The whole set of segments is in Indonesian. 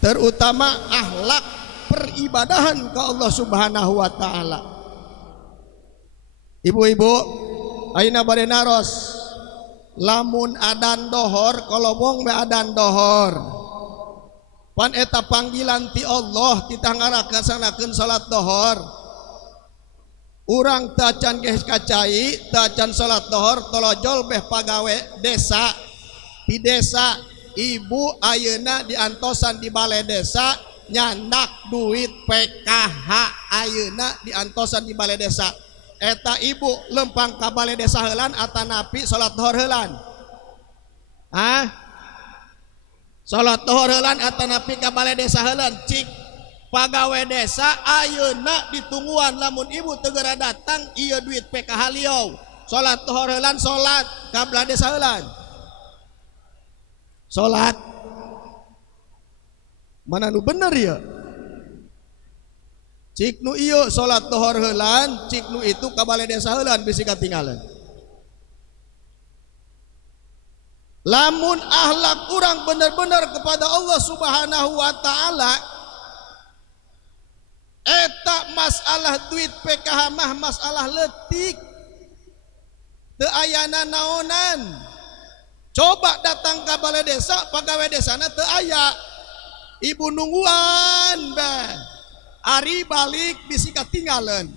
terutama akhlak peribadahan ke Allah Subhanahu wa taala. Ibu-ibu, ayeuna bade naros lamun adan dohor kolobong be adan dohor. Pan eta panggilan ti Allah kita ngarakasanakeun salat dohor. Urang tacan geus kacai, tacan salat dohor tolojol beh pagawe desa. Di desa ibu ayeuna diantosan di balai desa nyandak duit PKH ayeuna diantosan di balai desa. Eta ibu lempang ka balai desa heulan atanapi salat dohor heulan. Salat dohor heulan atanapi ka balai desa heulan. Cik pagawe desa ayeuna ditungguan lamun ibu teu geura datang ieu duit PKH liau. Salat dohor heulan salat ka balai desa heulan. Salat mana nu bener ya? Cik nu ieu salat dohor heulan, cik nu itu ka balai desa heulan bisi katinggalan. Lamun akhlak urang bener-bener kepada Allah Subhanahu wa taala, eta masalah duit PKH mah masalah leutik. Teu ayana naonan. Coba datang ke balai desa, pegawai desana teu aya. Ibu nungguan beh. Ari balik bisi katinggalan.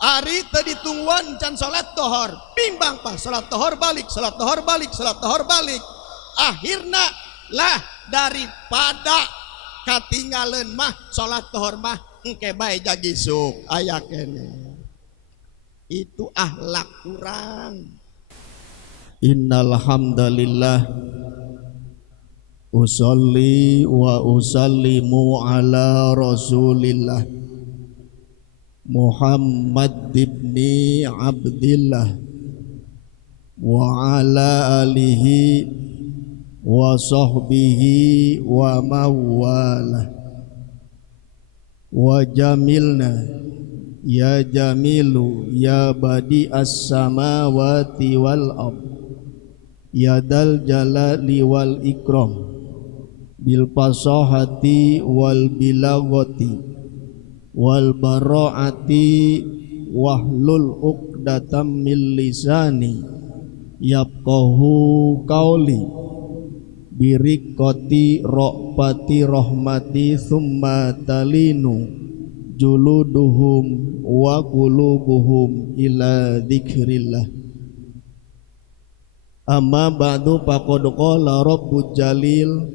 Ari teu ditungguan can salat tohor. Bimbang pas salat tohor balik, salat tohor balik, salat tohor balik. Akhirna lah daripada katinggalan mah salat tohor mah engke bae jagisuk aya kene. Itu akhlak kurang. Innal hamdalillah usolli wa usallimu ala rasulillah Muhammad ibni Abdillah wa ala alihi wa sahbihi wa mawalah wa jamilna ya jamilu ya badi as-samawati wal ardh ya dal jalali wal ikram bil fasahati wal bilagati wal bara'ati wahlul uqdatam min lisani yafqahu qauli biriqati ra'fati rahmati thumma talinu juluduhum wa qulubuhum ila dzikrillah. Amma ba'du faqad qala rabbul jalil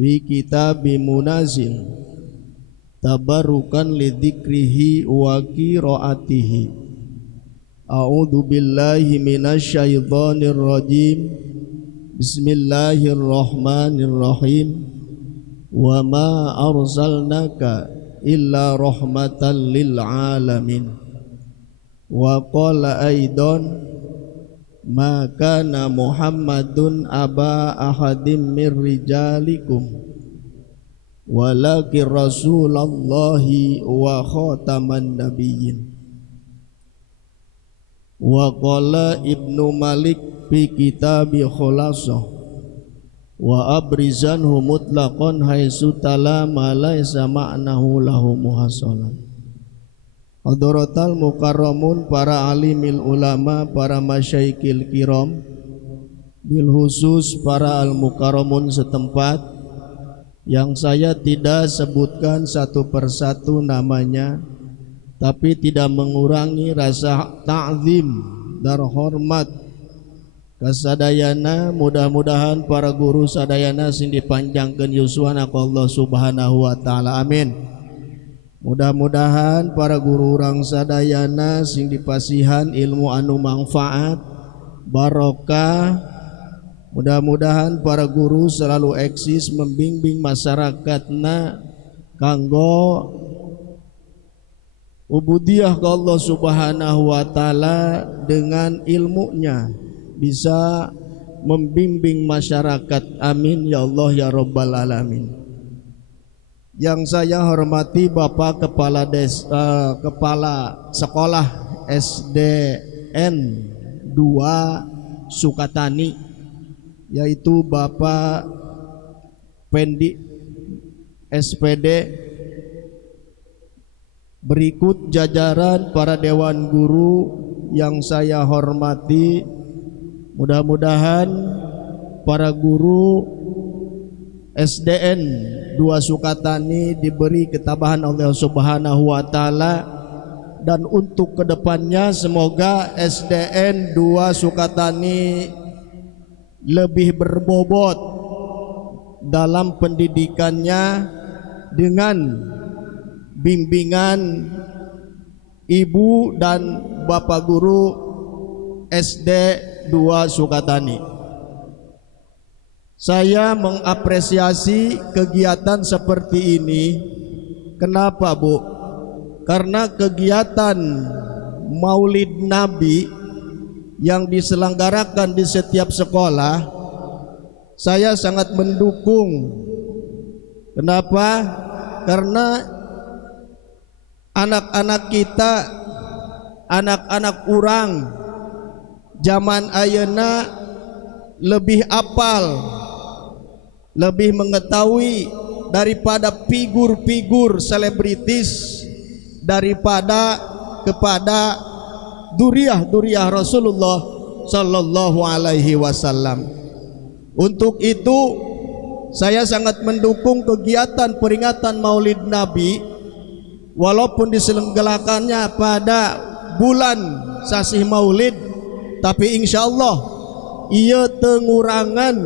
fi kitabi munazil tabarukan li dzikrihi wa qiraatihi. A'udzu billahi minasy syaithanir rajim. Bismillahirrahmanirrahim. Wa ma arsalnaka illa rahmatan lil alamin. Wa qala aidan ma kana Muhammadun aba ahadim mir rijalikum walakin rasulallahi wa khataman nabiyyin. Wa qala Ibnu Malik fi kitabi khulasah wa abrizanhu mutlaqan haitsu talama laisa ma'nahu lahu muhassalan. Hadratal mukarramun, para alimil ulama, para masyaikil kiram, bil khusus para al mukarramun setempat yang saya tidak sebutkan satu persatu namanya, tapi tidak mengurangi rasa ta'zim dan hormat kasadayana. Mudah-mudahan para guru sadayana sing dipanjangkeun yuswana ku Allah Subhanahu wa taala, amin. Mudah-mudahan para guru urang sadayana sing dipasihan ilmu anu manfaat barokah. Mudah-mudahan para guru selalu eksis membimbing masyarakatna kanggo ubudiyah ke Allah Subhanahu wa taala dengan ilmunya, bisa membimbing masyarakat, amin ya Allah ya rabbal alamin. Yang saya hormati Bapak Kepala Sekolah SDN 2 Sukatani, yaitu Bapak Pendi SPD, berikut jajaran para dewan guru yang saya hormati. Mudah-mudahan para guru SDN 2 Sukatani diberi ketabahan Allah Subhanahu wa taala, dan untuk kedepannya semoga SDN 2 Sukatani lebih berbobot dalam pendidikannya dengan bimbingan ibu dan bapak guru SD 2 Sukatani. Saya mengapresiasi kegiatan seperti ini. Kenapa, Bu? Karena kegiatan Maulid Nabi yang diselenggarakan di setiap sekolah saya sangat mendukung. Kenapa? Karena anak-anak kita, anak-anak orang zaman ayeuna lebih apal, lebih mengetahui daripada figur-figur selebritis, daripada kepada duriah-duriah Rasulullah sallallahu alaihi wasallam. Untuk itu saya sangat mendukung kegiatan peringatan Maulid Nabi, walaupun diselenggarakannya pada bulan sasih Maulid, tapi insyaallah ia tengurangan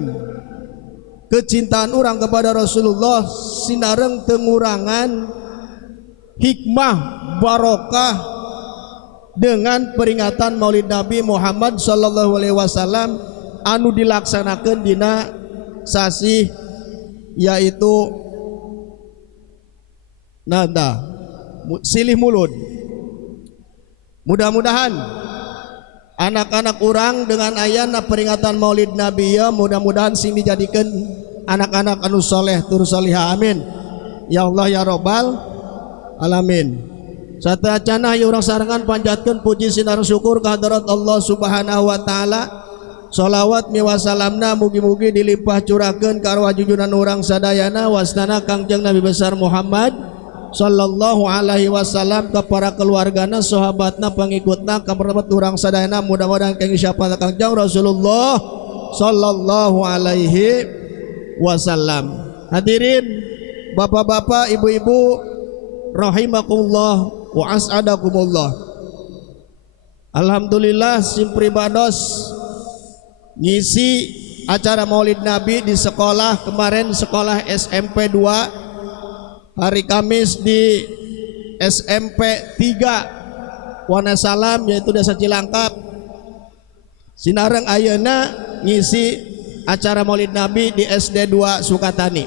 kecintaan orang kepada Rasulullah, sinareng tengurangan hikmah barokah dengan peringatan Maulid Nabi Muhammad sallallahu alaihi wasallam anu dilaksanakan dina sasih, yaitu nada silih mulud. Mudah-mudahan anak-anak orang dengan ayana peringatan Maulid Nabi ya, mudah-mudahan sing dijadikan anak-anak anu soleh tur solihah, amin ya Allah ya Rabbal alamin. Satacana ya urang sarangan panjatkeun puji sinar syukur ka hadirat Allah Subhanahu wa taala. Sholawat miwasalamna mugi-mugi dilimpah curahkeun ka arwah junjunan urang sadayana wasnana Kangjeng Nabi besar Muhammad sallallahu alaihi wasallam, ka para keluargana, sahabatna, pengikutna, ka perebat urang sadayana, mudah-mudahan kang syafaat Kangjeng Rasulullah sallallahu alaihi wasallam. Hadirin bapak-bapak, ibu-ibu rahimakumullah wa as'adakumullah. Alhamdulillah sim pribados ngisi acara Maulid Nabi di sekolah kemarin, sekolah SMP 2, hari Kamis di SMP 3 Wonosalam yaitu Desa Cilangkap. Sinareng ayeuna ngisi acara Maulid Nabi di SD 2 Sukatani.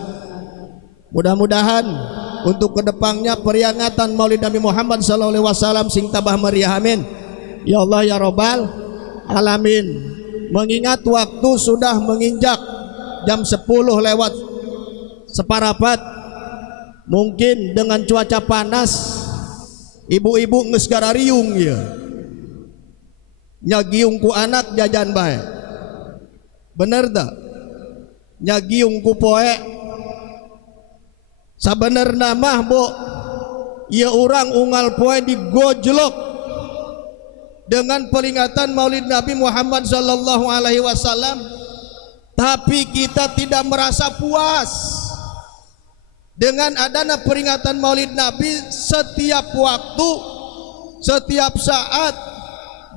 Mudah-mudahan untuk kedepannya peringatan Maulid Nabi Muhammad sallallahu alaihi wasallam sing tabah meriah, amin ya Allah ya Rabbal alamin. Mengingat waktu sudah menginjak jam 10 lewat separapat, mungkin dengan cuaca panas ibu-ibu geus garariung ya, nyagiung ku anak jajan bae, bener tak? Nyagiung ku poe sabenerna mah Bu, ieu urang unggal poe digojlok dengan peringatan Maulid Nabi Muhammad sallallahu alaihi wasallam, tapi kita tidak merasa puas dengan adanya peringatan Maulid Nabi setiap waktu, setiap saat,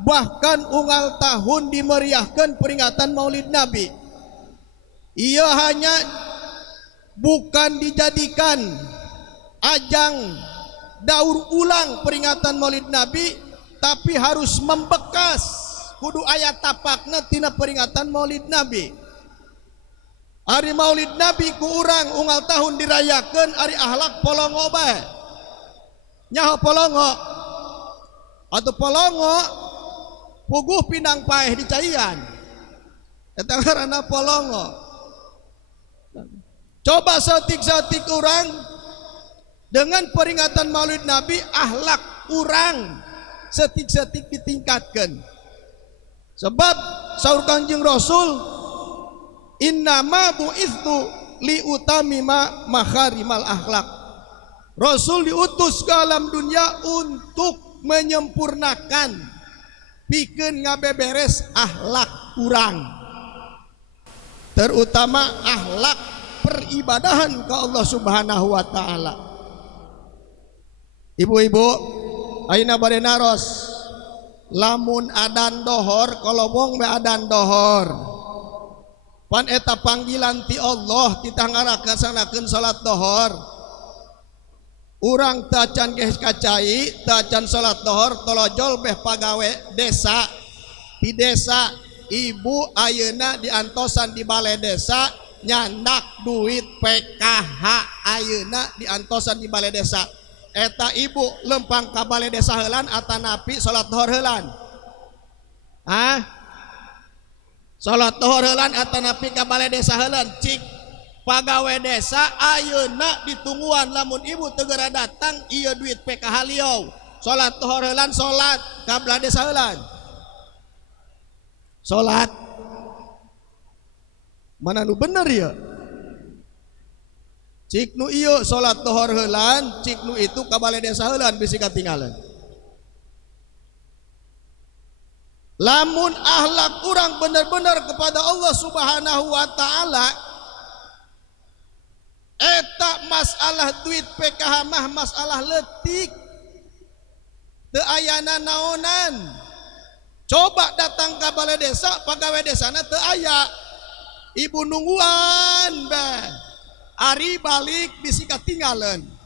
bahkan unggal tahun dimeriahkan peringatan Maulid Nabi. Ia hanya bukan dijadikan ajang daur ulang peringatan Maulid Nabi, tapi harus membekas, kudu aya tapakna tina peringatan Maulid Nabi. Hari Maulid Nabi ku urang unggal tahun dirayakeun ari ahlak polongo bae. Nyaho polongo? Atuh polongo puguh pinang paeh di caian. Eta ngaranna polongo. Coba satik-satik urang dengan peringatan Maulid Nabi, ahlak urang setik-setik ditingkatkan. Sebab saur Kanjeng Rasul, innama bu'ithu liutamima makharimal akhlak. Rasul diutus ke alam dunia untuk menyempurnakan, pikeun ngabeberes akhlak kurang, terutama akhlak peribadahan ke Allah Subhanahu wa taala. Ibu-ibu, ayeuna bade naros lamun adan dohor, kolobong be adan dohor. Pan eta panggilan ti Allah kita ngaraksanakeun salat dohor. Urang tacan geus kacai, tacan salat dohor tolojol beh pagawe desa. Di desa ibu ayeuna diantosan di balai desa nyandak duit PKH ayeuna diantosan di balai desa. Eta ibu lempang ka balai desa heulan atanapi salat dohor heulan. Salat dohor heulan atanapi ka balai desa heulan. Cik pagawe desa ayeuna ditungguan lamun ibu teu geura datang ieu duit PKH liau. Salat dohor heulan salat ka balai desa heulan. Salat mana nu bener ya? Cik nu ieu salat dohor heulan, cik nu itu ka balai desa heulan bisi katinggalan. Lamun akhlak urang bener-bener kepada Allah Subhanahu wa taala, eta masalah duit PKH mah masalah leutik, teu ayana naonan. Coba datang ke balai desa, pagawe desana teu aya, ibu nungguan beh, ari balik bisi katinggalan.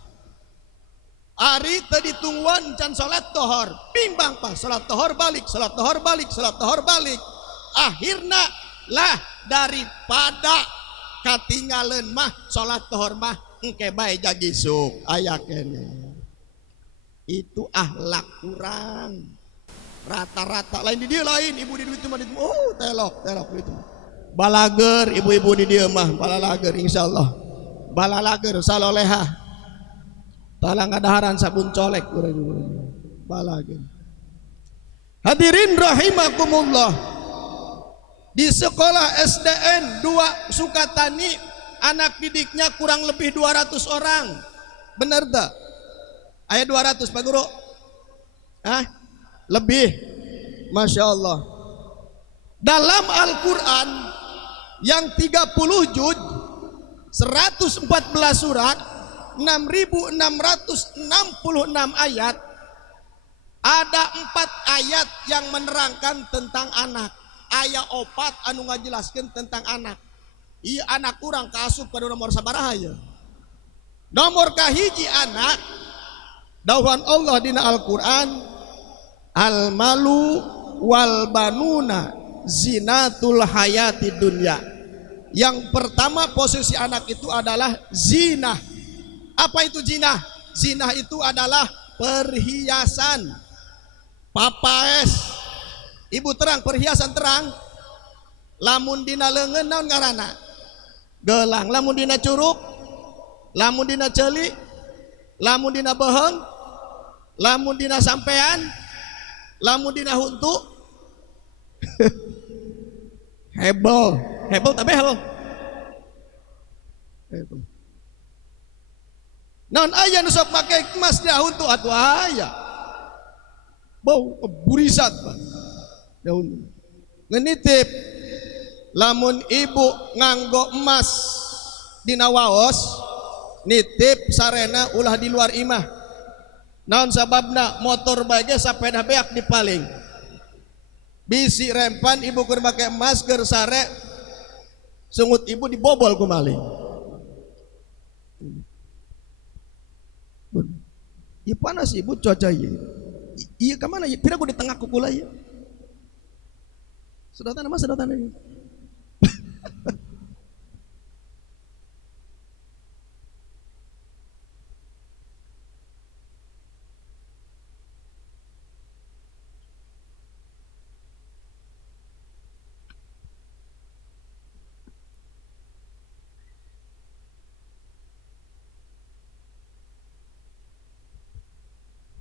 Ari teu ditungguan can salat tohor, bimbang pas salat tohor balik, salat tohor balik, salat tohor balik. Akhirna lah daripada katinggalan mah salat tohor mah engke bae jagisuk aya kene. Itu akhlak kurang. Rata-rata lain di dia lain, ibu di duit mah telok itu. Balager ibu-ibu di dia mah balalager insyaallah. Balalager salolehah. Talang ngadaharan sabun colek urang balageun. Hadirin rahimakumullah. Di sekolah SDN 2 Sukatani anak didiknya kurang lebih 200 orang. Bener tak? Aya 200 Pak Guru? Lebih. Masya Allah. Dalam Al-Quran yang 30 juz 114 surat 6.666 ayat, ada 4 ayat yang menerangkan tentang anak. Aya 4 anu ngajelaskeun tentang anak. Ieu anak urang kaasup pada nomor sabaraha ya? Nomor kahiji anak. Dawuhan Allah dina Al-Qur'an, al-malu wal banuna zinatul hayati dunya. Yang pertama posisi anak itu adalah zina. Apa itu zina? Zina itu adalah perhiasan. Papaes. Ibu terang perhiasan terang. Lamun dina leungeun naon ngaranna? Gelang. Lamun dina curug, lamun dina ceuli, lamun dina beheung, lamun dina sampean, lamun dina huntu. Hebel, hebel tak behel. Hebel. Non aya nu sok make emas daun tuh atuh aya. Bau burisat Pak. Daun. Ngenitip lamun ibu nganggo emas dina waos, nitip sarena ulah di luar imah. Naon sababna? Motor bae sapeda beak dipaling. Bisi rempan ibu keur make emas keur sare sungut ibu dibobol ku maling. Iya panas ibu cuaca iya. Iya kemana ya? Pira gue di tengah kukula ya. Sedotan mas sedotan ini.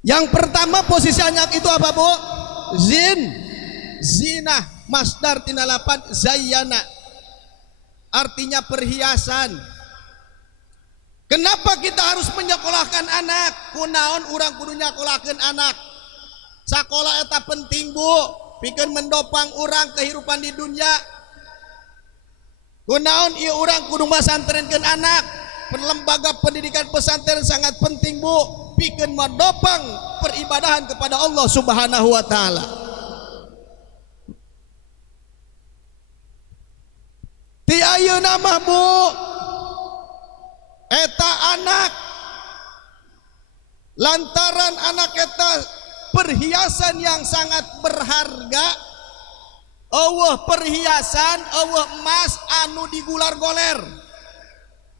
Yang pertama posisi anak itu apa Bu? Zina, masdar tina lapan zayyana. Artinya perhiasan. Kenapa kita harus menyekolahkan anak? Kunaon urang kudu nyakolahkeun anak? Sakola eta penting Bu, pikeun mendopang urang kehidupan di dunia. Kunaon ieu urang kudu masantrenkeun anak? Lembaga pendidikan pesantren sangat penting Bu, pikeun mendopang peribadahan kepada Allah Subhanahu wa taala. Ti ayeuna mah Bu, eta anak lantaran anak eta perhiasan yang sangat berharga, eueuh perhiasan, eueuh emas anu digular-goler,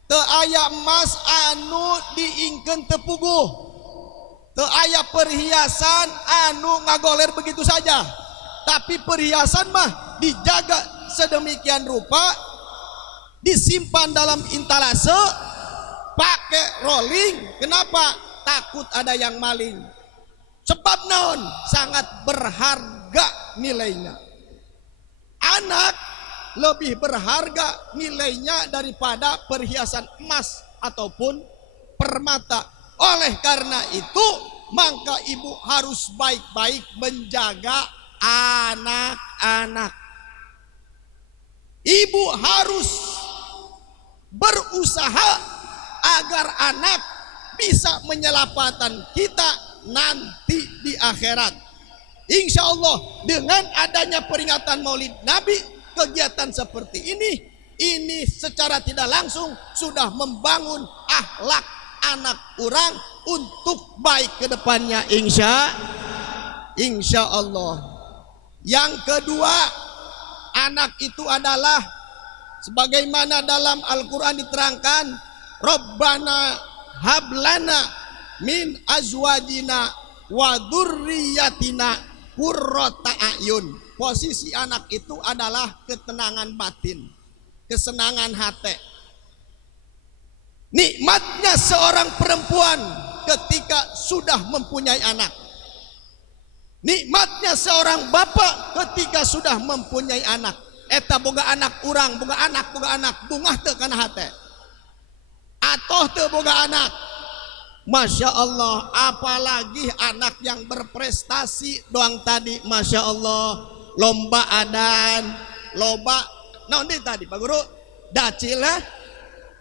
teu aya emas anu diingkeun teu puguh, teu aya perhiasan anu ngagoler begitu saja, tapi perhiasan mah dijaga sedemikian rupa, disimpan dalam intalase, pakai rolling. Kenapa? Takut ada yang maling. Sebab naon? Sangat berharga nilainya. Anak lebih berharga nilainya daripada perhiasan emas ataupun permata. Oleh karena itu, maka ibu harus baik-baik menjaga anak-anak. Ibu harus berusaha agar anak bisa menyelamatkan kita nanti di akhirat. Insya Allah dengan adanya peringatan Maulid Nabi, kegiatan seperti ini secara tidak langsung sudah membangun akhlak anak orang untuk baik ke depannya, insya Allah. Yang kedua, anak itu adalah sebagaimana dalam Al-Quran diterangkan, Rabbana hablana min azwajina wa dzurriyyatina qurrata a'yun. Posisi anak itu adalah ketenangan batin, kesenangan hati. Nikmatnya seorang perempuan ketika sudah mempunyai anak. Nikmatnya seorang bapak ketika sudah mempunyai anak. Eta boga anak urang, boga anak bungah teu kana hate. Atoh teu boga anak. Masya Allah, apalagi anak yang berprestasi doang tadi, Masya Allah. Lomba adan, lomba naon deui tadi Pak Guru? Dacil lah.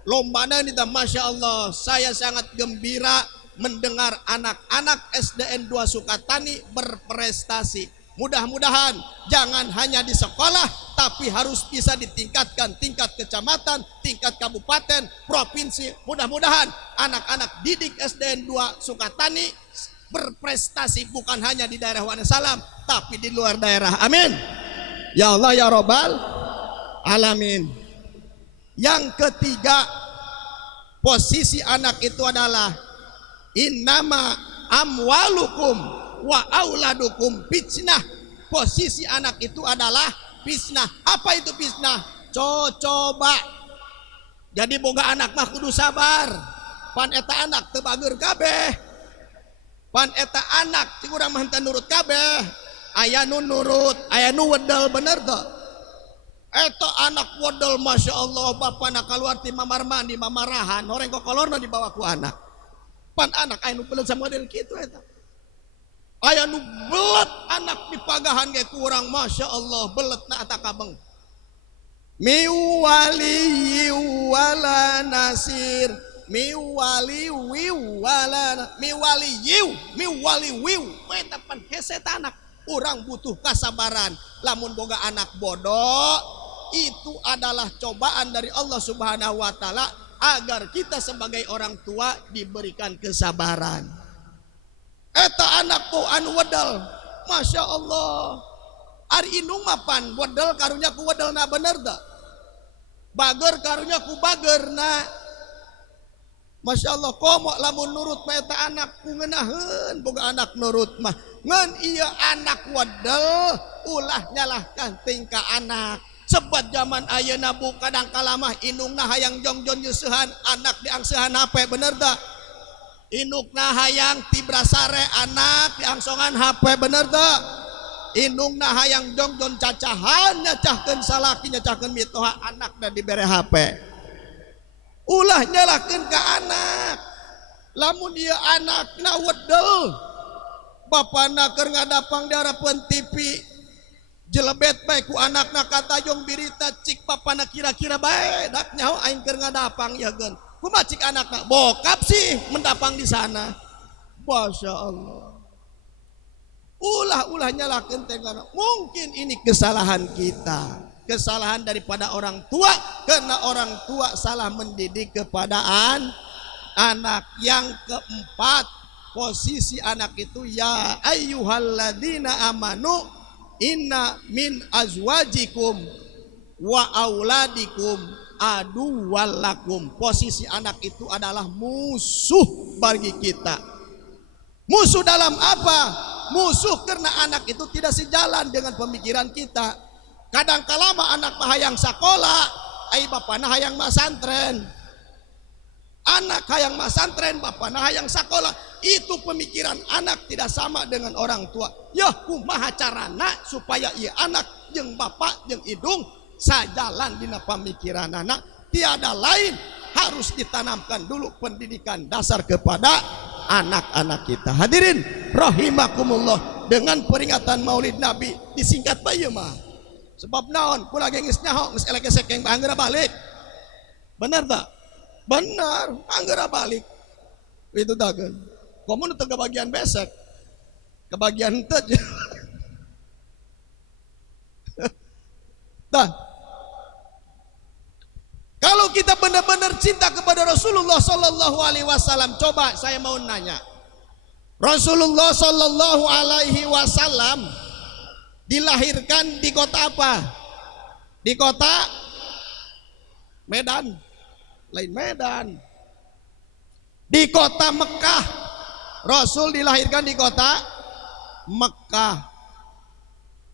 Lombana ini Masya Allah, saya sangat gembira mendengar anak-anak SDN 2 Sukatani berprestasi. Mudah-mudahan jangan hanya di sekolah, tapi harus bisa ditingkatkan tingkat kecamatan, tingkat kabupaten, provinsi. Mudah-mudahan anak-anak didik SDN 2 Sukatani berprestasi bukan hanya di daerah Wonosalam, tapi di luar daerah. Amin. Ya Allah ya Rabbal Alamin. Yang ketiga, posisi anak itu adalah innama amwalukum wa auladukum fitnah. Posisi anak itu adalah fitnah. Apa itu fitnah? Coba. Jadi boga anak mah kudu sabar. Pan eta anak teu bager kabeh. Pan eta anak ti urang mah henteu nurut kabeh. Aya nu nurut, aya nu wedel, bener teu? Eta anak wedel Masya Allah, bapana keluar ti mamar mandi mamarahan, horeng kokolorna dibawa ku anak. Pan anak aya nu belet sama model kitu eta. Aya nu belet anak dipagahan ge ku urang, Masya Allah, beletna eta kabeng. Miwali wala nasir, miwali wala miwali wiu, eta pan hese anak. Urang butuh kesabaran. Lamun boga anak bodoh, itu adalah cobaan dari Allah Subhanahu wa taala agar kita sebagai orang tua diberikan kesabaran. Eta anak tu anu wedel, Masya Allah. Ari indung mapan wedel karunya ku wedelna bener teu? Bager karunya ku bagerna. Masya Allah, komo lamun nurut mah eta anak ku ngeunaheun boga anak nurut mah. Ngan iya anak wedel ulah nyalahkan tingkah anak. Sebab zaman ayeuna Bu kadang kala mah indungna hayang jongjon yeusehan anak diangseuhan HP, bener teu? Indukna hayang tibrasare anak diangsongan HP, bener teu? Indungna hayang jongjon cacahan nyacahkeun salaki nyacahkeun mitoha anak da dibere HP. ulah nyalakeun ka anak. Lamun dia anakna wedel, bapana keur ngadapang di harapan TV, jelebet bae ku anakna katajong birita cik bapana kira-kira bae dak nyaho aing keur ngadapang ya geun. Kumaha cik anakna bokap sih mendapang di sana. Masya Allah. Ulah nyalakeun teh kana. Mungkin ini kesalahan kita, kesalahan daripada orang tua, karena orang tua salah mendidik kepada anak. Yang keempat, posisi anak itu ya ayyuhalladzina amanu inna min azwajikum wa auladikum aduwallakum. Posisi anak itu adalah musuh bagi kita. Musuh dalam apa? Musuh karena anak itu tidak sejalan dengan pemikiran kita. Kadang kalama anak hayang sakola, ai bapana hayang masantren. Anak hayang masantren, bapana hayang sakola. Itu pemikiran anak tidak sama dengan orang tua. Ya kumaha carana supaya ieu anak jeung bapak jeung idung sajalan dina pamikiran anak. Tiada lain, harus ditanamkan dulu pendidikan dasar kepada anak-anak kita. Hadirin rahimakumullah, dengan peringatan Maulid Nabi disingkat bae mah. Sebab naon? Kula ge geus nyaho, geus elek sekeng anggera balik. Benar tak? Benar, anggera balik. Itu dageun. Komo nu teu kebagian besek. Kebagian teu. Tah. Kalau kita benar-benar cinta kepada Rasulullah sallallahu alaihi wasallam, coba saya mau nanya. Rasulullah sallallahu alaihi wasallam dilahirkan di kota apa? Di kota Medan. Lain Medan. Di kota Mekah. Rasul dilahirkan di kota Mekah.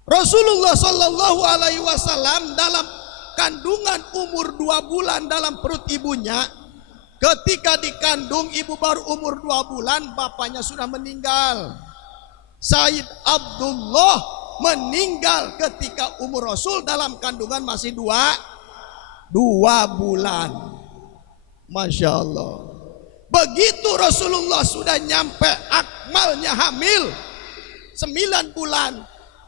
Rasulullah sallallahu alaihi wasallam dalam kandungan umur 2 bulan dalam perut ibunya. Ketika dikandung ibu baru umur 2 bulan, bapaknya sudah meninggal. Sayyid Abdullah meninggal ketika umur Rasul dalam kandungan masih 2 bulan. Masya Allah. Begitu Rasulullah sudah nyampe akmalnya hamil 9 bulan,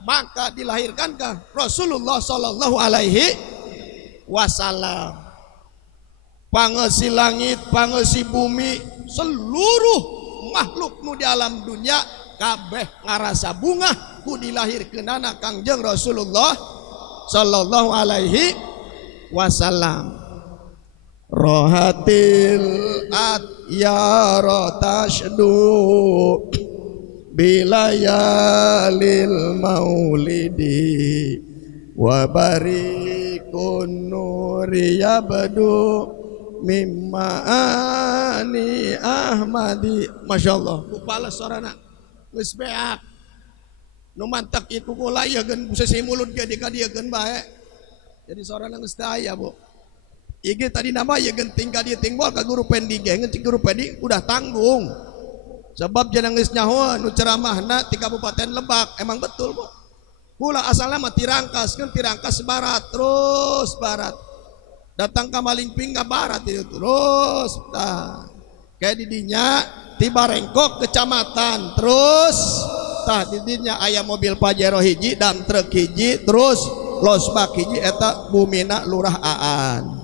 maka dilahirkankah Rasulullah sallallahu alaihi wasallam. Pangeusi langit, pangeusi bumi, seluruh makhluk nu di alam dunia kabeh ngarasa bunga ku dilahirkeunana Kangjeng Rasulullah sallallahu alaihi wasallam. Rohatil atyara tashdu bilayalil maulidi wa barikun nuri yabdu mimma ani ahmadi. Masya Allah, kupala sorana geus beak nu mantak iku kula ya geun sesi mulut ge dikadiekeun bae. Jadi sorana geus teu aya, Bu. Ige tadi nama ya genting ka dieu tinggol ka guru pendi ge ngeucing guru pendi udah tanggung. Sebab jangan geus nyaho nu ceramahna ti Kabupaten Lebak, emang betul, Bu. Kula asalna mah Tirangkas, Tirangkas barat terus barat. Datang ka Malingping ka barat itu terus. Tah. Kayak didinya ti Barengkok kecamatan terus tah didinya aya mobil Pajero hiji dan truk hiji terus losbak hiji eta bumina Lurah Aan.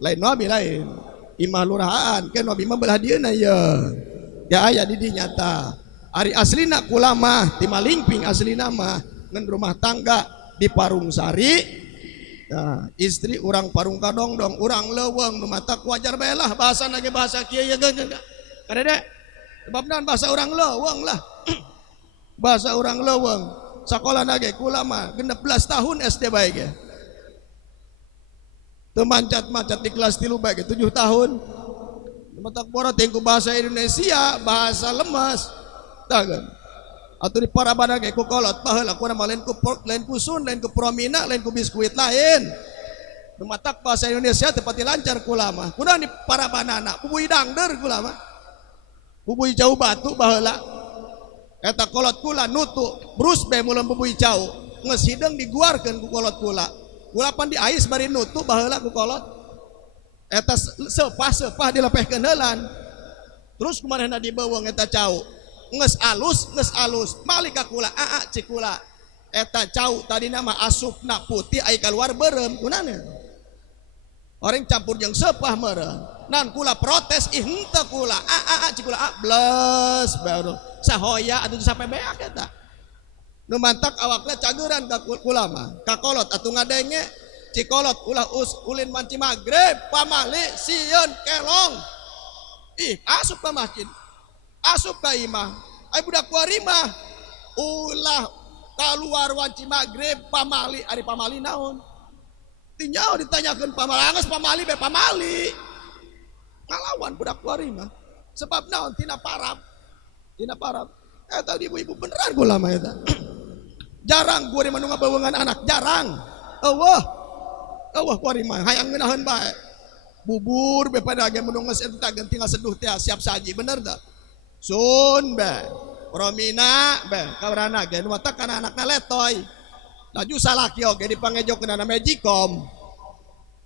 Lain nabi lain imah lurahaan ke nabi mah belah dieuna ya aya di dinya tah. Ari aslina kula mah ti Malingping aslina mah ngan rumah tangga di Parungsari. Nah, istri urang Parung Kadongdong, urang leuweung nu mata wajar bae lah bahasana ge bahasa kieu ya geus kadede. Sebab naon bahasa urang leuweung lah. Bahasa urang leuweung. Sakolana ge kula mah 16 tahun SD bae ge. Teu mancat-mancat di kelas 3 bae 7 tahun. Matak bora tengku bahasa Indonesia, bahasa lemas. Tah kan. Atuh di Parabana ge ku kolot baheula ku mah lain ku sun, lain ku promina, lain ku biskuit lain. Matak bahasa Indonesia teu pati lancar kula mah. Kunaon di Parabanana, bubui dangder kula mah. Bubui jauh batu baheula. Eta kolot kula nutu, brus bae mulun bubui jauh. Geus hideung diguarkeun ku kolot kula. Kula pan di ais bari nutu baheula ku kolot. eta sepah dilepehkeun heulan terus kumanehna dibawa eta cau geus alus malik ka kula cik kula eta cau tadina mah asupna putih ai keluar beureum kunaon orang campur jeung sepah meureun nan kula protes henteu kula cik kula bles baru sahoya atuh sampai beak eta nu mantak awakna cageuran ka kula mah kakolot atuh ngadenge cikolot ulah ulin manci magrib pamali sieun kelong asup ka masjid asup ka imah ai budak kuari mah ulah keluar wanci magrib pamali ari pamali naon tinjau ditanyakeun pamali geus pamali be pamali ngalawan budak kuari mah sebab naon tina parab eta ibu-ibu beneran kula mah eta jarang kuari mah nu ngabaweungan anak jarang eueuh kuari mah hayang ngeunaheun bae bubur be pada ge mun geus eta tinggal seduh teh siap saji bener teh sun be promina be kaurana ge nu matak kana anakna letoy laju salaki oge dipangejokeunana magicom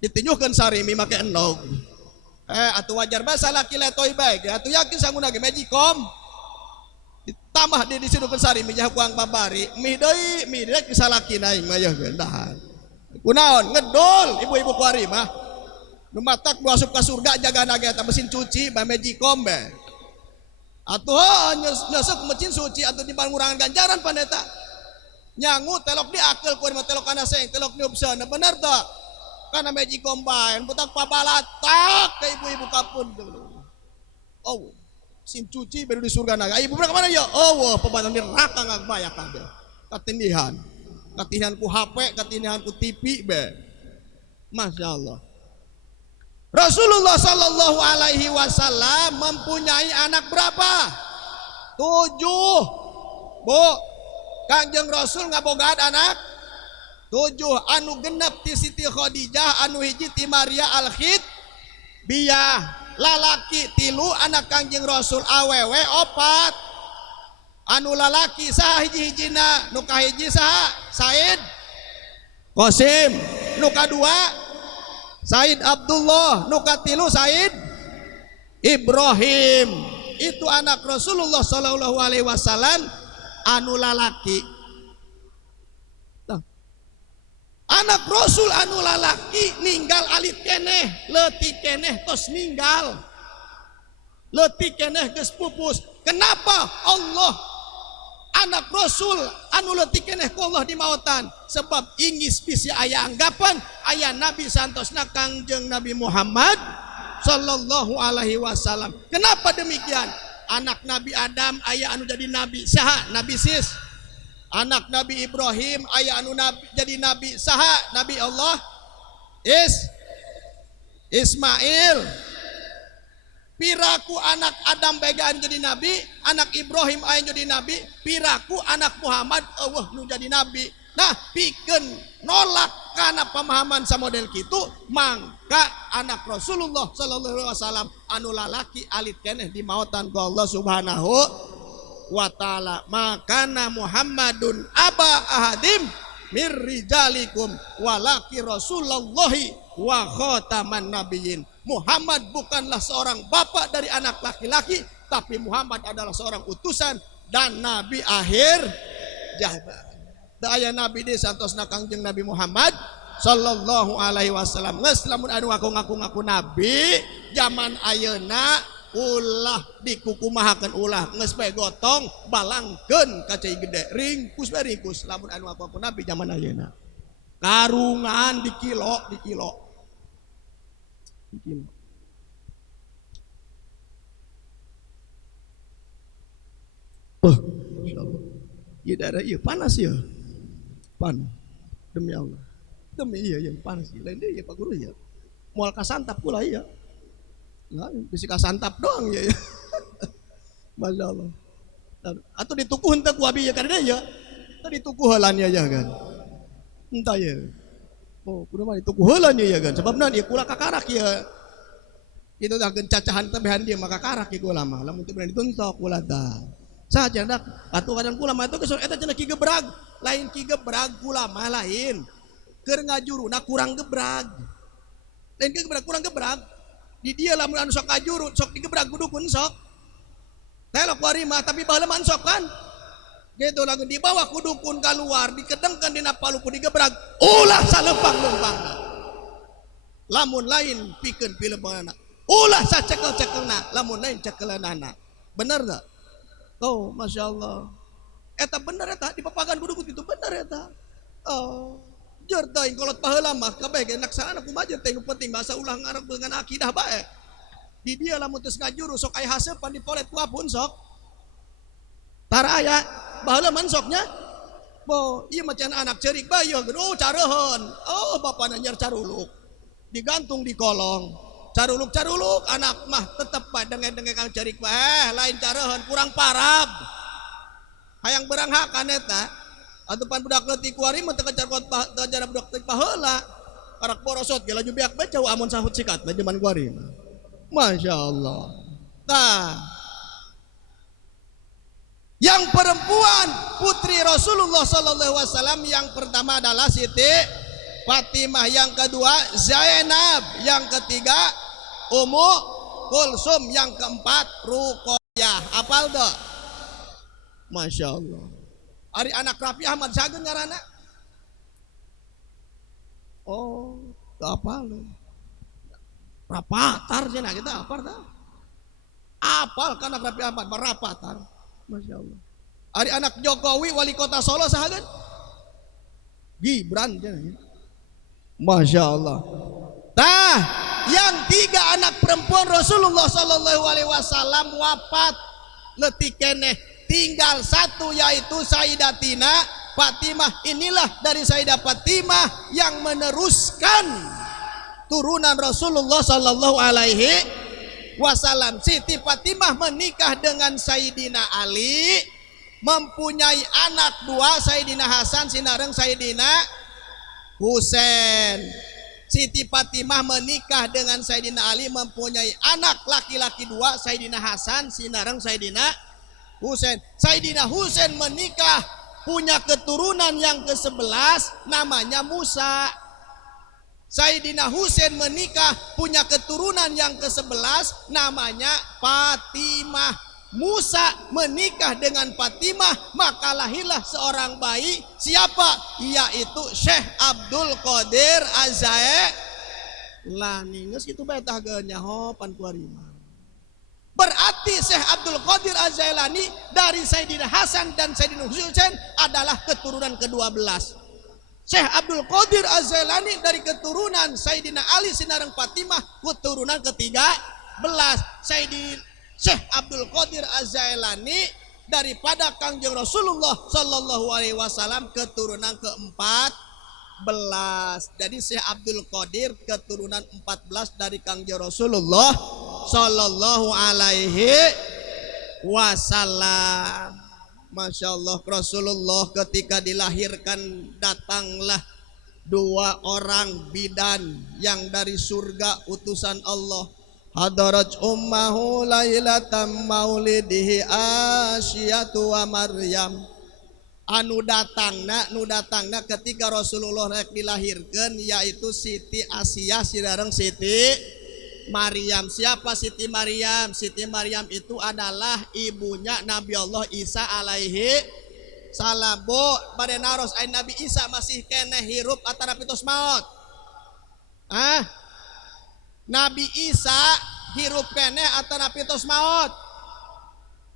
ditinjuhkeun sarimi make enog atuh wajar bae salaki letoy bae ge atuh yakin sanguna ge magicom ditambah di disidukeun sarimi jah kuang babari mih deui ke salakina aing mah yeuh gendahan kunaon ngedol ibu-ibu kuari mah nu matak nu asup ka surga jagana ge eta mesin cuci bae magicom bae atuh nyesek mesin suci atuh di ngurangan ganjaran pan eta nyangu telok diakel kuari mah telok kana seng telok niupseun bener teh kana magicom bae butak pabalatak ka ibu-ibu kapun mesin cuci baru di surga naga ibu ka mana ya pembantu neraka ngagbaya kabeh katindihan ku HP, katindihan ku TV be. Masya Allah. Rasulullah Sallallahu Alaihi Wasallam mempunyai anak berapa? 7. Bu, Kangjeng Rasul ngabogaan anak 7. Anu genep ti Siti Khadijah, anu hiji ti Maria Al-Khidbiyah, lalaki 3 anak Kangjeng Rasul awewe 4. Anu lalaki saha hiji-hijina nu kahiji saha Said Qasim nu kadua Said Abdullah nu katilu Said Ibrahim itu anak Rasulullah Sallallahu Alaihi Wasallam anu lalaki anak Rasul anu lalaki ninggal alit keneh leutik keneh tos ninggal leutik keneh geus pupus kenapa Allah anak Rasul anu leutik keneh ku Allah di maotan sebab ingis bisi aya anggapan aya nabi santosna Kangjeng Nabi Muhammad sallallahu alaihi wasallam. Kenapa demikian? Anak Nabi Adam aya anu jadi nabi saha? Nabi Sis. Anak Nabi Ibrahim aya anu jadi nabi saha? Nabi Allah Ismail. Piraku anak Adam begaan jadi nabi, anak Ibrahim aya jadi nabi, piraku anak Muhammad nu jadi nabi. Nah, pikeun nolak kana pemahaman samodel kitu, mangka anak Rasulullah sallallahu alaihi wasallam anu lalaki alit keneh di maotan ku Allah Subhanahu wa taala. Makana Muhammadun aba ahadim mir rijalikum walaki Rasulullahi wa khataman nabiyyin. Muhammad bukanlah seorang bapak dari anak laki-laki, tapi Muhammad adalah seorang utusan dan nabi akhir zaman. Da aya nabi di santosna Kangjeng Nabi Muhammad sallallahu alaihi wasallam. Geus lamun anu ngaku-ngaku nabi zaman ayeuna ulah dikukumahakeun ulah geus bae gotong balangkeun ka cai gede ringkus bae ringkus lamun anu ngaku nabi zaman ayeuna. Karungan di kilo. Insyaallah. Ieu daerah ieu panas ya. Panas. Demi Allah. Demi iya panas. Lain deui Pak Guru ya. Moal kasantap kula ieu. Nah, bisi kasantap doang ya. Masya Allah. Atau ditukuh henteu ku abi ya kada ya. Teu ditukuh heulan ya kan. Entah ya. Kudu mah ditukuh heulan ya kan. Sebab naon ieu kula kakarak ya. Itu dah gencacahan tebehan dia maka karak ieu kula mah. Lamun teu berani dituntok kula tah. Saja ndak atuh kadang kula mah eta eta cenah ki gebrag. Lain ki gebrag kula mah lain. Keur ngajuruna kurang gebrag. Lain ki gebrag kurang gebrag. Di dia lamun anu sok kajurut sok digebrak ku dukun sok. Telok warima tapi baheula mah sok kan. Gitu lagu dibawa ku dukun keluar dikedengkeun dina palu ku digebrak ulah salempang-lempangna. Lamun lain pikeun pileupana. Ulah sacekel-cekelna lamun lain cekelanana. Bener enggak? Oh, Masya Allah. Eta bener eta dipapagan ku dukun itu bener eta. Oh. Jeur teuing kolot paheula mah kabeh ge naksana kumaha jeung teh penting bahasa ulah ngarep dengan akidah bae. Di dia lamun teu ngajuru sok aya haseupan dipolet ku apun sok. Tara aya baheula man soknya. Bo, ieu mah can anak ceurik bae oh careuheun. Oh bapana nyar caruluk. Digantung di kolong. Caruluk anak mah tetep bae denge-denge kang ceurik bae lain careuheun kurang parab. Hayang beranghakan eta. Atupan budak leutik kuari mah teu kacar kajar budak leutik paheula. Karak borosot ge laju beak bae jauh amun sahut sikat bae zaman kuari. Masya Allah. Nah, yang perempuan putri Rasulullah sallallahu alaihi wasallam yang pertama adalah Siti Fatimah, yang kedua Zainab, yang ketiga Ummu Kulsum, yang keempat Ruqayyah. Apal tuh? Masya Allah. Ari anak Rafi Ahmad sageun ngaranna. Oh, teu apal lu. Rapatar cenah kita apal tah. Apal ka anak Rafi Ahmad Rapatar. Masya Allah. Ari anak Jokowi wali kota Solo sahageun? Gibran cenah. Masya Allah. Tah, yang tiga anak perempuan Rasulullah sallallahu alaihi wasallam wafat leutik keneh. Tinggal satu yaitu Sayyidatina Fatimah. Inilah dari Sayyidah Fatimah yang meneruskan turunan Rasulullah sallallahu alaihi wasallam. Siti Fatimah menikah dengan Sayyidina Ali, mempunyai anak dua, Sayyidina Hasan sinareng Sayyidina Husain. Siti Fatimah menikah dengan Sayyidina Ali, mempunyai anak laki-laki dua, Sayyidina Hasan sinareng Sayyidina Husain. Sayyidina Husain menikah punya keturunan yang ke-11 namanya Musa. Sayyidina Husain menikah punya keturunan yang ke-11 namanya Fatimah. Musa menikah dengan Fatimah, maka lahirlah seorang bayi. Siapa? Yaitu Syekh Abdul Qadir Az-Zailani. Geus kitu bae tah nyaho pan kuarima. Berarti Syekh Abdul Qadir Az-Zailani dari Sayyidina Hasan dan Sayyidina Husain adalah keturunan ke-12. Syekh Abdul Qadir Az-Zailani dari keturunan Sayyidina Ali sinareng Fatimah keturunan ke-13. Syekh Abdul Qadir Az-Zailani daripada Kangjeng Rasulullah sallallahu alaihi wasallam keturunan ke-14. Jadi Syekh Abdul Qadir keturunan 14 dari Kangjeng Rasulullah sallallahu alaihi wasallam. Masya Allah. Rasulullah ketika dilahirkan datanglah dua orang bidan yang dari surga utusan Allah. Hadarat ummahu lailatam maulidihi Asyatu wa Maryam. Nu datangna ketika Rasulullah rek dilahirkan yaitu Siti Asyah sinareng Siti Maryam. Siapa Siti Maryam? Siti Maryam itu adalah ibunya Nabi Allah Isa alaihi salam. Bo bade naros ai Nabi Isa masih keneh hirup atara pitos maut. Nabi Isa hirup keneh atara pitos maut.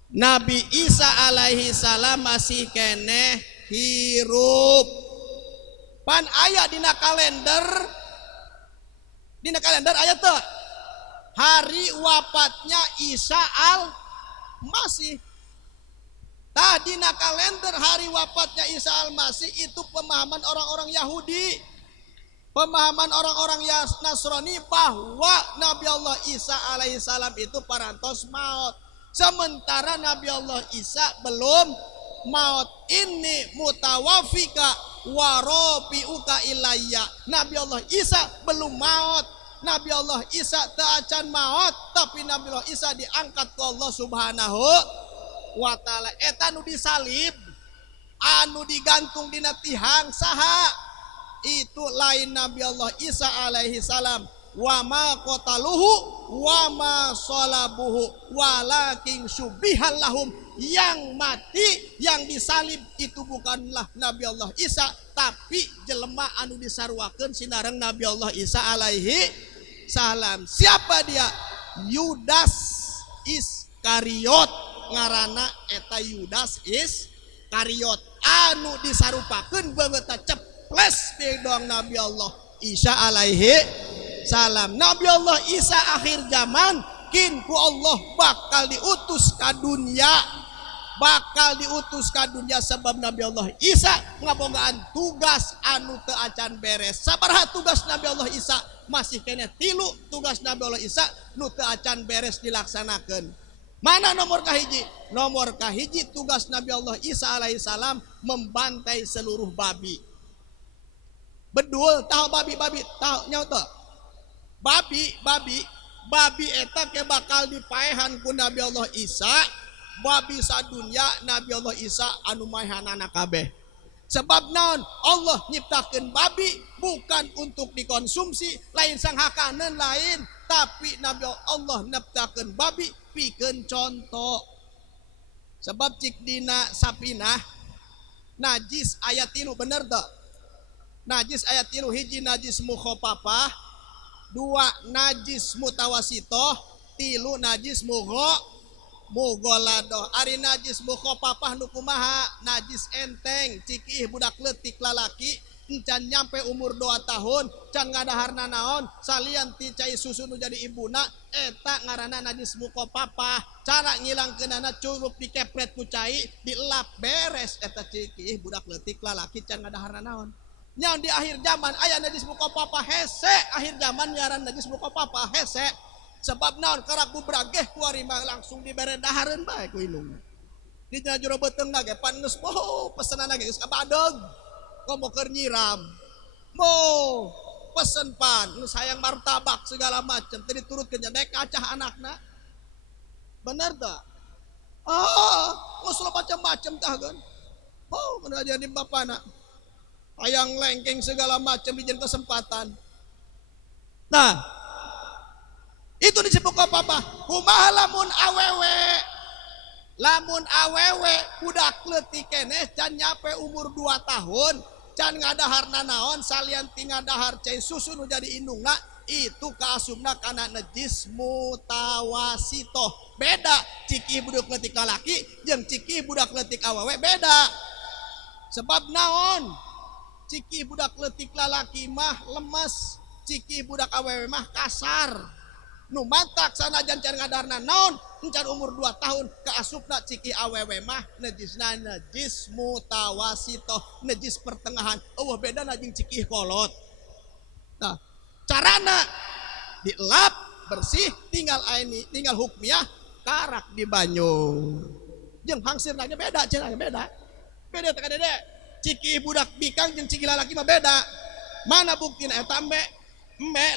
Nabi Isa alaihi salam masih keneh hirup. Pan aya dina kalender aya teu hari wafatnya Isa al-Masih. Dina kalender hari wafatnya Isa al-Masih itu pemahaman orang-orang Yahudi, pemahaman orang-orang Nasrani bahwa Nabi Allah Isa alaihissalam itu parantos maut, sementara Nabi Allah Isa belum maut. Ini mutawafika warofiuka ilayya. Nabi Allah Isa belum maut. Nabi Allah Isa teu acan maut, tapi Nabi Allah Isa diangkat ke Allah Subhanahu wa taala. Eta nu disalib, anu digantung dina tihang saha? Itu lain Nabi Allah Isa alaihi salam, wa ma qataluhu wa ma salabuhu walakin syubihal lahum. Yang mati, yang disalib itu bukanlah Nabi Allah Isa, tapi jelema anu disarwakeun sinareng Nabi Allah Isa alaihi salam. Siapa dia? Yudas Iskariot, ngaranna eta Yudas Iskariot anu disarupakeun beungeut ceples di doang Nabi Allah Isa alaihi salam. Nabi Allah Isa akhir zaman kin ku Allah bakal diutus ka dunia, sebab Nabi Allah Isa ngabogaan tugas anu teu acan beres. Sabaraha tugas Nabi Allah Isa? Masih kene 3 tugas Nabi Allah Isa nu teu acan beres dilaksanakeun. Mana nomor kahiji? Nomor kahiji tugas Nabi Allah Isa alaihi salam membantai seluruh babi. Bedul tahu babi tahu nyaho teu? Babi eta ke bakal dipaehan ku Nabi Allah Isa. Babi sadunya Nabi Allah Isa anu maehanana kabeh. Sebab naon? Allah nyiptakeun babi bukan untuk dikonsumsi, lain sanghakaneun lain, tapi Nabi Allah nyiptakeun babi pikeun contoh. Sebab cik dina sapinah najis ayat 3 bener teu? Najis ayat 3, hiji najis mukhafafah, 2 najis mutawasitoh, 3 najis mugoladoh. Ari najis mukhafafah nu kumaha? Najis enteng, cikih budak leutik lalaki encan nyampe umur 2 tahun can ngadaharna naon salian ti cai susu nu jadi ibuna, eta ngaranna najis mukhafafah. Cara ngilangkeunana cukup dikepret ku cai, dielap beres eta cikih budak leutik lalaki can ngadaharna naon. Nyaon di akhir zaman aya najis mukhafafah hese, akhir zaman nyaran najis mukhafafah hese. Sebab naon karaku brageh kuari mah langsung dibere dahareun bae ku indung. Di jero beuteung na ge pan geus poho pesenana ge geus kabadeg. Komo keur nyiram. Mo pesen pan nu sayang martabak segala macam teu diturutkeun nya daek kacah anakna. Bener teu? Geus macam-macam tah kan. Oh, mun jadi bapana. Ayang lengkeng segala macam dijieun kesempatan. Nah, itu disebut apa? Kumaha lamun awewe budak leutik keneh can nyape umur 2 tahun can ngadaharna naon salian ti ngadahar cai susu nu jadi indungna, itu kaasupna kana najis mutawasitoh. Beda ciki budak leutik lalaki jeung ciki budak leutik awewe beda. Sebab naon? Ciki budak leutik lalaki mah lemes, ciki budak awewe mah kasar. Nu mantak sanajan can ngadarna naon encan umur 2 tahun kaasupna ciki awewe mah najisna najis mutawasitoh, najis pertengahan. Eueuh bedana jeung ciki kolot. Nah, carana dielap bersih tinggal aini tinggal hukmiah karak di banyu. Jeung hangsirna ge beda cenah beda. Beda teh kadede. Ciki budak bikang jeung ciki lalaki mah beda. Mana buktina eta embe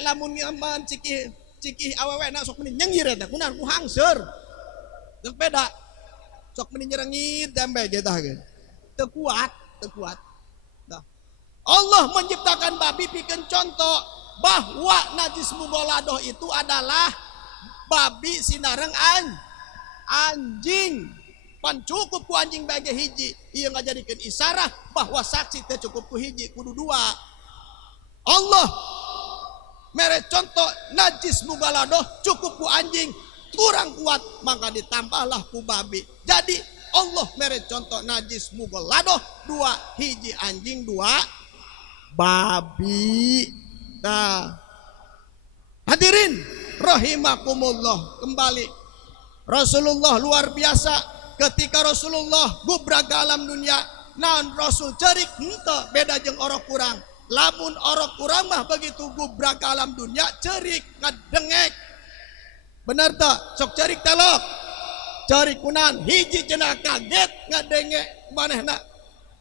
lamun nyaman ciki awewe na sok meni nyengir eta kunaon ku hangser. Teu beda. Sok meni nyerengit dembe getah ge. Teu kuat. Nah. Allah menciptakan babi pikeun contoh bahwa najis mugoladoh itu adalah babi sinareng anjing. Pan cukup ku anjing bage hiji, ieu ngajadikeun isarah bahwa saksi teu cukup ku hiji kudu 2. Allah mere contoh najis mugoladoh cukup ku anjing kurang kuat maka ditambahlah ku babi. Jadi Allah mere contoh najis mugoladoh 2 hiji anjing 2 babi. Nah, hadirin rahimakumullah, kembali Rasulullah luar biasa. Ketika Rasulullah gubrag ke alam dunia, naon Rasul cerik henteu beda jeung orok kurang. Lamun orok kurang mah begitu gubrag ke alam dunia cerik ngadengek. Bener teu? Sok cerik telok. Cerik kunaon? Hiji cenah kaget ngadengek manehna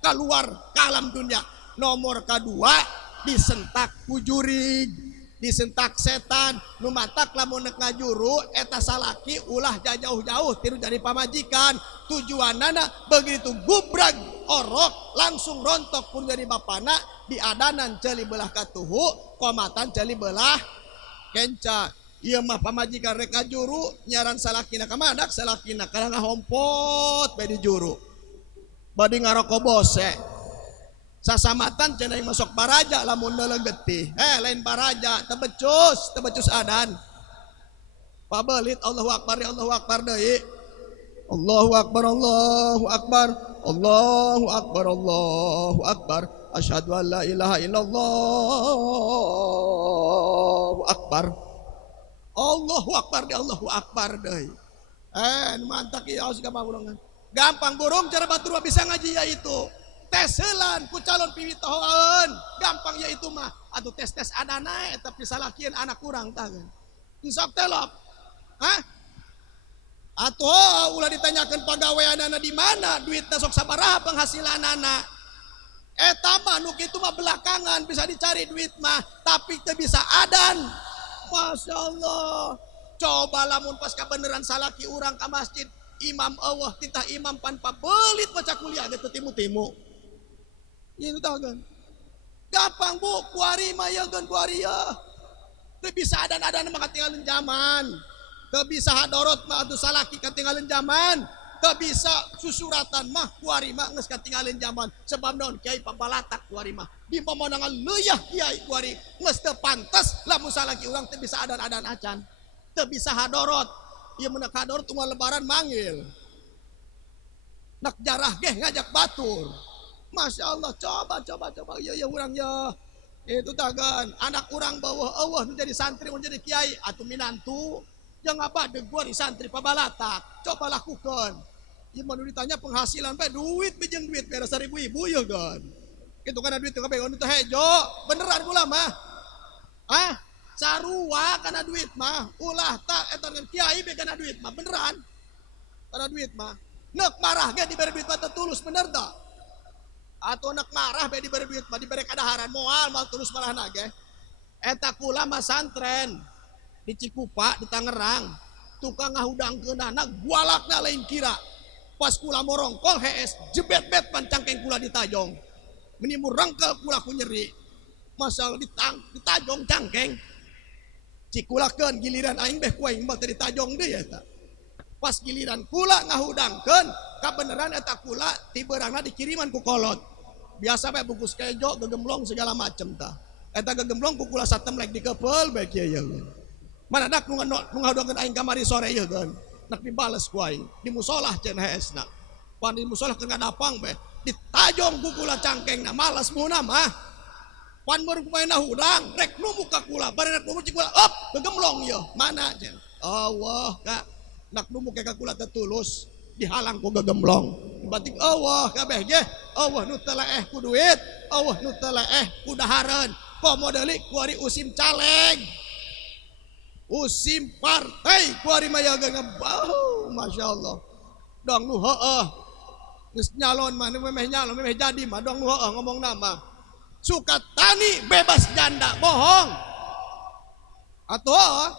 keluar ke alam dunia. Nomor kedua disentak ku jurig, disentak setan. Nu matak lamun ngajuru eta salaki ulah jauh-jauh tiru dari pamajikan. Tujuanana begitu gubrag orok langsung rontok pun dari bapana di adanan celi belah katuhu komatan celi belah kenca ieu mah pamajikan rek ngajuru nyaran salakina ka madak salakina kana ngahompot bae di juru bade ngaroko bose sasamatan cenah yang masuk baraja lamun deuleuh getih lain baraja tebecus adan pabelit Allahu akbar deui Allahu akbar Allahu akbar Allahu akbar Allahu akbar asyhadu an la ilaha illallah akbar Allahu akbar di Allahu akbar deui mantak ieu aos gamaurangan gampang burung cara batur bisa ngaji ya itu tes heulan ku calon pimitohoan gampang ya itu mah atuh tes adana tapi salakieun anak urang tah sok telok atuh ulah ditanyakeun pagaweanana di mana duitna sok sabaraha penghasilanana eta mah nu kitu mah belakangan bisa dicari duit mah tapi teu bisa adan. Masya Allah coba lamun pas kabeneran salaki urang ka masjid imam Allah titah imam pan pabelit baca kuliah gitu timu-timu itu tahu kan gampang bu kuari mah ya kan kuari ya teu bisa adan-adan mah katinggalan zaman teu bisa hadorot mah atuh salaki katinggalan zaman teu bisa susuratan mah kuari mah geus katinggalan zaman sebab naon kiai pabalatak kuari mah di pemandangan leuyah kiai kuari geus teu pantes lamun salaki urang teu bisa adan-adan acan teu bisa hadorot ieu mun hadorot unggal lebaran manggil nak jarah ge ngajak batur Masya Allah coba ya urang ya itu tagan anak urang bawah Allah menjadi santri menjadi kiai atuh minantu jangan apa gua di santri pabalatak coba lakukan ieu mun ditanya penghasilan bae duit bijeng duit beres 1000 ibu ya kan itu kana duit teu kabegon teh hejo beneran kula mah sarua kana duit mah ulah tak eta dengan kiai be kana duit mah beneran kana duit mah neuk marah ge dibere duit mah tulus bener tah atau anak marah be diberi duit mah diberi kadaharan moal tulus malah nage eta kula mah santren di Cikupa di Tangerang tukang ngahudangkeun anak gualakna lain kira pas kula morongkol hees jebet-bet pan cangkeng kula ditajong meni murangkel kula ku nyeri masalah ditajong cangkeng cikulakeun giliran aing beh ku aing mah teu ditajong deui eta pas giliran kula ngahudangkeun kabeneran eta kula tibeurangna dikiriman ku kolot biasa bae bungkus kejo gegemblong segala macem tah eta gegemblong ku kula satemlek dikepeul bae kieu ya mana dak nu ngahudangkeun aing kamari sore ieu kan nak dibales ku aing di musolah cenah heesna pan di musolah keur ngadapang bae ditajong ku kula cangkengna malas muna mah pan meureun kumaha hudang rek nu muka kula bari rek nu kula op gegemblong ieu mana cenah Allah ka nak nu muka ka kula teh tulus dihalang ku gegemblong batik Allah kabeh ge Allah nu telaeh ku duit Allah nu telaeh ku dahareun komo deuli kuari usim caleg usim partai kuari mah yaga Masya Allah dong nu heueuh geus nyalon mah memeh nyalon memeh jadi mah dong nu heueuh ngomong nama Sukatani bebas janda bohong atuh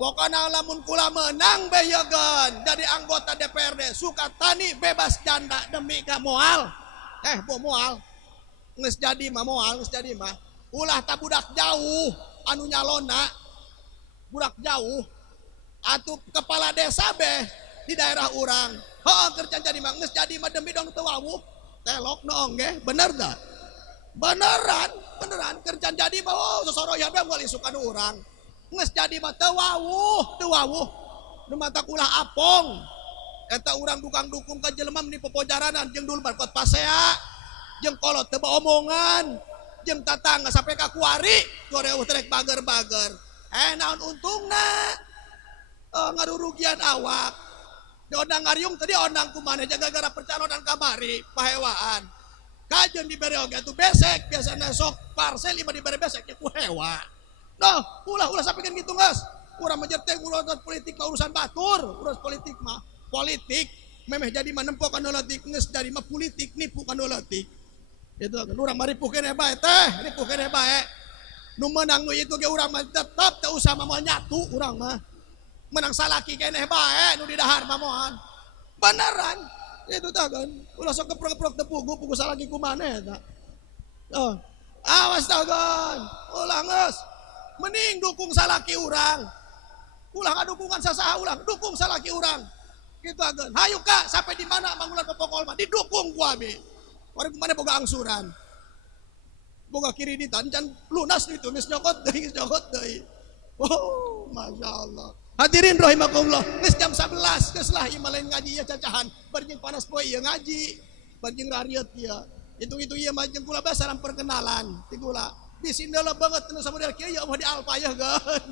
pokoknya lamun kula menang beyegan jadi anggota DPRD Sukatani bebas janda demi ka moal bu moal geus jadi mah moal geus jadi mah ulah tak budak jauh anu nyalona budak jauh atuh kepala desa beh di daerah urang heuh kerja jadi mah geus jadi mah demi dong teu wawuh telok noong ge bener dah beneran kerja jadi mah sosoroyan bae moal isukan urang geus jadi mah teu wawuh nu mata ulah apong eta urang dukang dukung ka jelema meni popojaranan jeung dulur barkot pasea jeung kolot teu omongan jeung tatangga sampai ka kuari goreuh trek bager-bager naon untungna ngarurugian awak diondang ngariung tadi ondang kumaneh jaga gara percalonan kamari pahewaan kajeun dibere oge atuh besek biasana sok parsel lima dibere besek ku hewa ulah sampaikan gitu guys urang menjerteng urusan politik urusan batur urus politik mah politik memeh jadi mah nempo kana leutik geus jadi mah politik nipu kana leutik itu kan urang maripuh keneh bae teh nipuh keneh bae nu menang nu itu ge urang mah tetep teu usah mah nyatu urang mah menang salaki keneh bae nu di dahar mah moal beneran itu tah kan ulah sok keprok-keprok teu pugu salaki ku maneh eta awas tah kan ulah geus mending dukung salaki urang. Ulah ngadukungan sasaha ulang, dukung salaki urang. Gitu agen. Hayu Kak, sampai di mana mangulan pokokol mah didukung ku abi. Warung mana boga angsuran. Boga kreditan can lunas itu geus nyokot deui. Oh, Masya Allah. Hadirin rahimakumullah, geus jam 11 geus lah ieu lain ngaji ya cacahan. Barjing panas poe ieu ngaji. Barjing rariet ieu. Hitung-hitung ieu mah jeung kula basaran perkenalan. Ti kula disindeula banget nu samodel kieu ya mah di Alfa ya kan.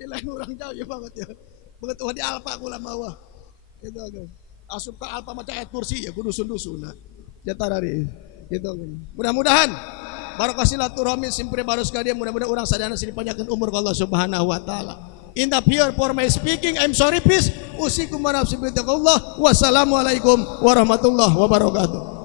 Lain urang jauh ya banget ya. Begitu di Alfa kula mah. Itu kan. Asup ke Alfa maca ayat kursi ya ku dusun-dusunna. Jata dari gitu kan. Mudah-mudahan barokah silaturahmi simpre baros ka dia, mudah-mudahan urang sadayana sing dipanjangkeun umur ka Allah Subhanahu wa taala. In the fear for my speaking, I'm sorry please. Usikum wa nafsi bi taqullah. Wassalamualaikum warahmatullahi wabarakatuh.